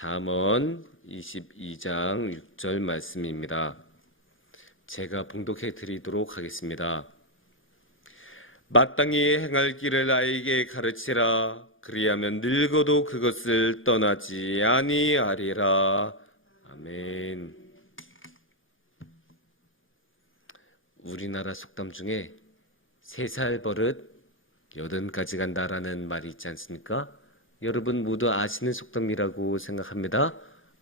잠언 22장 6절 말씀입니다. 제가 봉독해 드리도록 하겠습니다. 마땅히 행할 길을 아이에게 가르치라. 그리하면 늙어도 그것을 떠나지 아니하리라. 아멘. 우리나라 속담 중에 3살 버릇 80가지 간다라는 말이 있지 않습니까? 여러분 모두 아시는 속담이라고 생각합니다.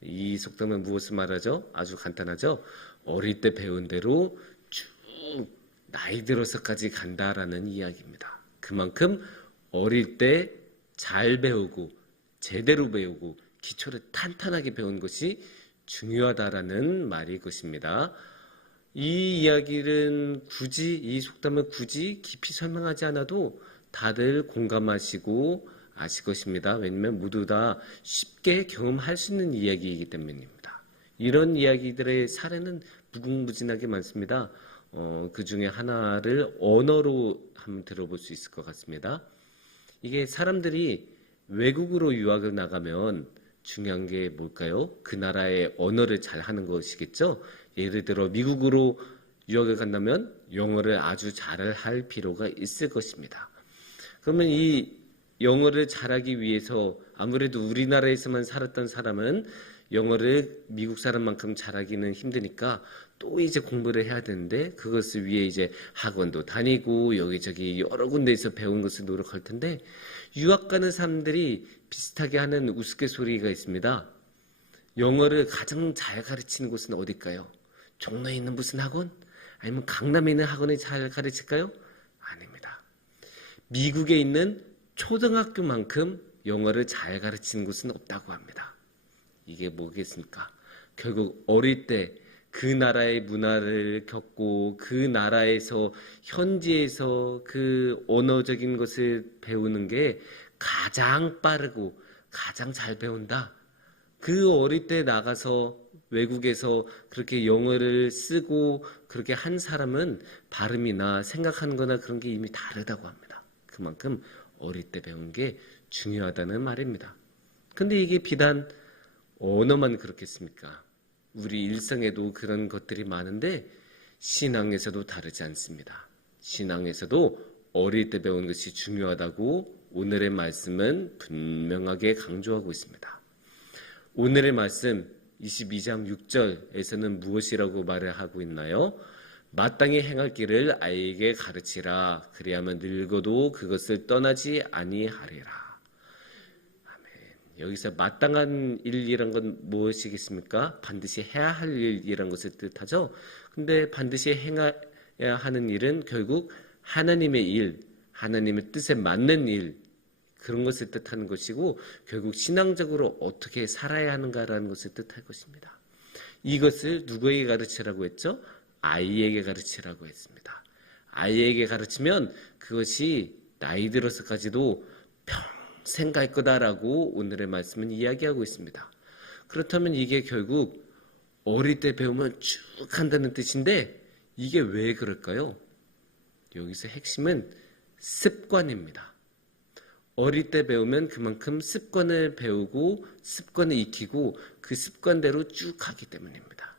이 속담은 무엇을 말하죠? 아주 간단하죠? 어릴 때 배운 대로 쭉 나이 들어서까지 간다라는 이야기입니다. 그만큼 어릴 때 잘 배우고 제대로 배우고 기초를 탄탄하게 배운 것이 중요하다라는 말일 것입니다. 이 이야기는 이 속담을 굳이 깊이 설명하지 않아도 다들 공감하시고 아실 것입니다. 왜냐하면 모두 다 쉽게 경험할 수 있는 이야기이기 때문입니다. 이런 이야기들의 사례는 무궁무진하게 많습니다. 그 중에 하나를 언어로 한번 들어볼 수 있을 것 같습니다. 이게 사람들이 외국으로 유학을 나가면 중요한 게 뭘까요? 그 나라의 언어를 잘 하는 것이겠죠. 예를 들어 미국으로 유학을 간다면 영어를 아주 잘 할 필요가 있을 것입니다. 그러면 이 영어를 잘하기 위해서 아무래도 우리나라에서만 살았던 사람은 영어를 미국 사람만큼 잘하기는 힘드니까 또 이제 공부를 해야 되는데 그것을 위해 이제 학원도 다니고 여기저기 여러 군데에서 배운 것을 노력할 텐데 유학 가는 사람들이 비슷하게 하는 우스갯소리가 있습니다. 영어를 가장 잘 가르치는 곳은 어딜까요? 종로에 있는 무슨 학원? 아니면 강남에 있는 학원이 잘 가르칠까요? 아닙니다. 미국에 있는 초등학교만큼 영어를 잘 가르치는 곳은 없다고 합니다. 이게 뭐겠습니까? 결국 어릴 때 그 나라의 문화를 겪고 그 나라에서 현지에서 그 언어적인 것을 배우는 게 가장 빠르고 가장 잘 배운다. 그 어릴 때 나가서 외국에서 그렇게 영어를 쓰고 그렇게 한 사람은 발음이나 생각하는 거나 그런 게 이미 다르다고 합니다. 그만큼 어릴 때 배운 게 중요하다는 말입니다. 근데 이게 비단 언어만 그렇겠습니까? 우리 일상에도 그런 것들이 많은데 신앙에서도 다르지 않습니다. 신앙에서도 어릴 때 배운 것이 중요하다고 오늘의 말씀은 분명하게 강조하고 있습니다. 오늘의 말씀 22장 6절에서는 무엇이라고 말을 하고 있나요? 마땅히 행할 길을 아이에게 가르치라. 그리하면 늙어도 그것을 떠나지 아니하리라. 여기서 마땅한 일이란 건 무엇이겠습니까? 반드시 해야 할 일이란 것을 뜻하죠. 근데 반드시 행해야 하는 일은 결국 하나님의 일, 하나님의 뜻에 맞는 일, 그런 것을 뜻하는 것이고 결국 신앙적으로 어떻게 살아야 하는가라는 것을 뜻할 것입니다. 이것을 누구에게 가르치라고 했죠? 아이에게 가르치라고 했습니다. 아이에게 가르치면 그것이 나이 들어서까지도 평생 갈 거다라고 오늘의 말씀은 이야기하고 있습니다. 그렇다면 이게 결국 어릴 때 배우면 쭉 한다는 뜻인데 이게 왜 그럴까요? 여기서 핵심은 습관입니다. 어릴 때 배우면 그만큼 습관을 배우고 습관을 익히고 그 습관대로 쭉 가기 때문입니다.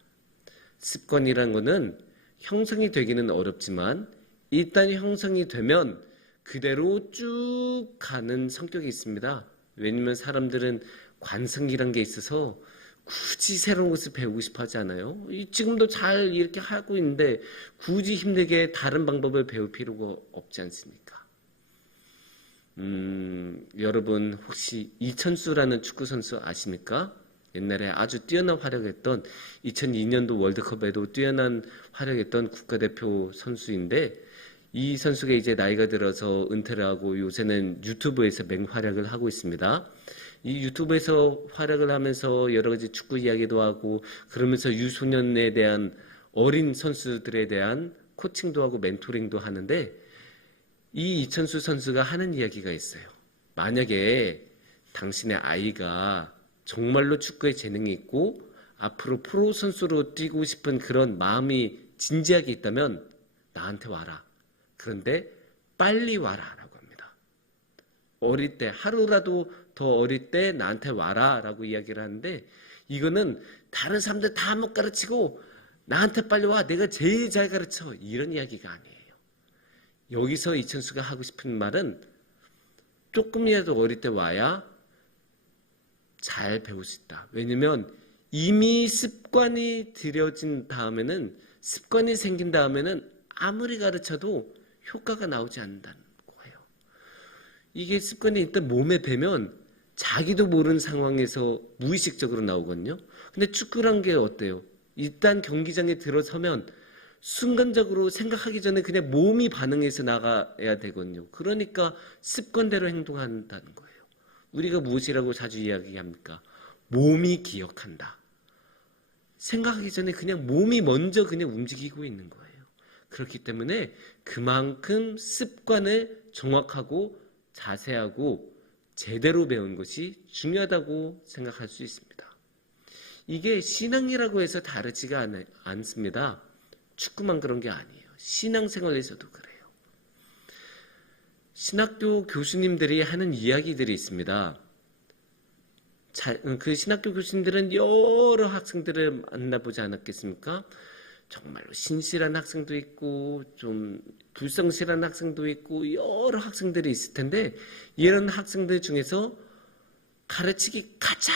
습관이란 거는 형성이 되기는 어렵지만 일단 형성이 되면 그대로 쭉 가는 성격이 있습니다. 왜냐하면 사람들은 관성이란 게 있어서 굳이 새로운 것을 배우고 싶어 하지 않아요. 지금도 잘 이렇게 하고 있는데 굳이 힘들게 다른 방법을 배울 필요가 없지 않습니까? 여러분 혹시 이천수라는 축구선수 아십니까? 옛날에 아주 뛰어난 활약했던 2002년도 월드컵에도 뛰어난 활약했던 국가대표 선수인데 이 선수가 이제 나이가 들어서 은퇴를 하고 요새는 유튜브에서 맹활약을 하고 있습니다. 이 유튜브에서 활약을 하면서 여러 가지 축구 이야기도 하고 그러면서 유소년에 대한 어린 선수들에 대한 코칭도 하고 멘토링도 하는데 이 이천수 선수가 하는 이야기가 있어요. 만약에 당신의 아이가 정말로 축구에 재능이 있고 앞으로 프로 선수로 뛰고 싶은 그런 마음이 진지하게 있다면 나한테 와라. 그런데 빨리 와라 라고 합니다. 어릴 때 하루라도 더 어릴 때 나한테 와라 라고 이야기를 하는데, 이거는 다른 사람들 다 못 가르치고 나한테 빨리 와, 내가 제일 잘 가르쳐, 이런 이야기가 아니에요. 여기서 이천수가 하고 싶은 말은 조금이라도 어릴 때 와야 잘 배울 수 있다. 왜냐면 이미 습관이 들여진 다음에는, 습관이 생긴 다음에는 아무리 가르쳐도 효과가 나오지 않는다는 거예요. 이게 습관이 일단 몸에 배면 자기도 모르는 상황에서 무의식적으로 나오거든요. 근데 축구란 게 어때요? 일단 경기장에 들어서면 순간적으로 생각하기 전에 그냥 몸이 반응해서 나가야 되거든요. 그러니까 습관대로 행동한다는 거예요. 우리가 무엇이라고 자주 이야기합니까? 몸이 기억한다. 생각하기 전에 그냥 몸이 먼저 그냥 움직이고 있는 거예요. 그렇기 때문에 그만큼 습관을 정확하고 자세하고 제대로 배운 것이 중요하다고 생각할 수 있습니다. 이게 신앙이라고 해서 다르지가 않습니다. 축구만 그런 게 아니에요. 신앙생활에서도 그래요. 신학교 교수님들이 하는 이야기들이 있습니다. 그 신학교 교수님들은 여러 학생들을 만나보지 않았겠습니까? 정말로 신실한 학생도 있고 좀 불성실한 학생도 있고 여러 학생들이 있을 텐데, 이런 학생들 중에서 가르치기 가장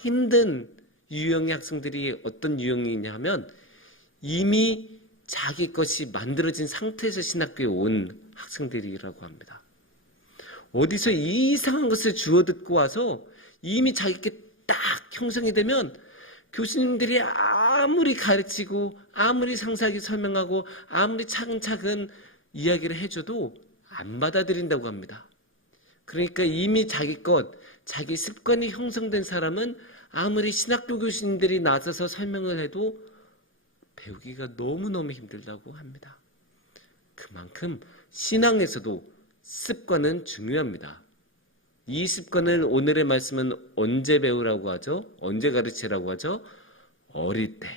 힘든 유형의 학생들이 어떤 유형이냐 하면, 이미 자기 것이 만들어진 상태에서 신학교에 온 학생들이라고 합니다. 어디서 이상한 것을 주워 듣고 와서 이미 자기께 딱 형성이 되면 교수님들이 아무리 가르치고 아무리 상세하게 설명하고 아무리 차근차근 이야기를 해줘도 안 받아들인다고 합니다. 그러니까 이미 자기 것, 자기 습관이 형성된 사람은 아무리 신학교 교수님들이 나서서 설명을 해도 배우기가 너무너무 힘들다고 합니다. 그만큼 신앙에서도 습관은 중요합니다. 이 습관을 오늘의 말씀은 언제 배우라고 하죠? 언제 가르치라고 하죠? 어릴 때.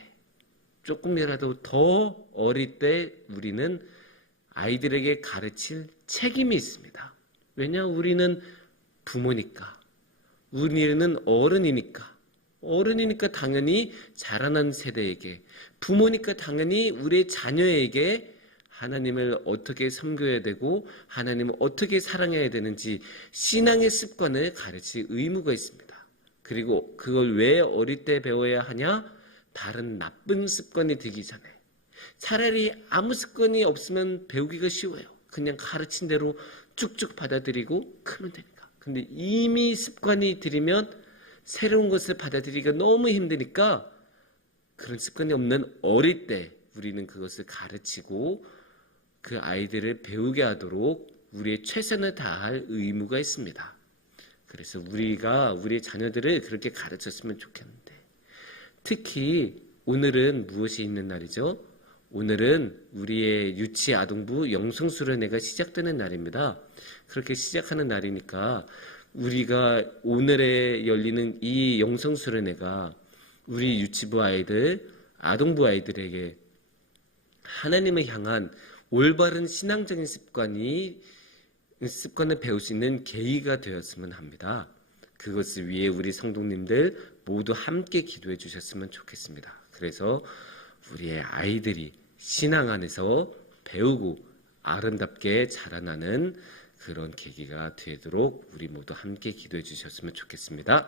조금이라도 더 어릴 때 우리는 아이들에게 가르칠 책임이 있습니다. 왜냐? 우리는 부모니까. 우리는 어른이니까 당연히 자라난 세대에게, 부모니까 당연히 우리의 자녀에게 하나님을 어떻게 섬겨야 되고 하나님을 어떻게 사랑해야 되는지 신앙의 습관을 가르칠 의무가 있습니다. 그리고 그걸 왜 어릴 때 배워야 하냐? 다른 나쁜 습관이 들기 전에. 차라리 아무 습관이 없으면 배우기가 쉬워요. 그냥 가르친 대로 쭉쭉 받아들이고 크면 되니까. 근데 이미 습관이 들이면 새로운 것을 받아들이기가 너무 힘드니까, 그런 습관이 없는 어릴 때 우리는 그것을 가르치고 그 아이들을 배우게 하도록 우리의 최선을 다할 의무가 있습니다. 그래서 우리가 우리의 자녀들을 그렇게 가르쳤으면 좋겠는데, 특히 오늘은 무엇이 있는 날이죠? 오늘은 우리의 유치아동부 영성수련회가 시작되는 날입니다. 그렇게 시작하는 날이니까 우리가 오늘에 열리는 이 영성수련회가 우리 유치부 아이들, 아동부 아이들에게 하나님을 향한 올바른 신앙적인 습관을 배울 수 있는 계기가 되었으면 합니다. 그것을 위해 우리 성도님들 모두 함께 기도해 주셨으면 좋겠습니다. 그래서 우리의 아이들이 신앙 안에서 배우고 아름답게 자라나는 그런 계기가 되도록 우리 모두 함께 기도해 주셨으면 좋겠습니다.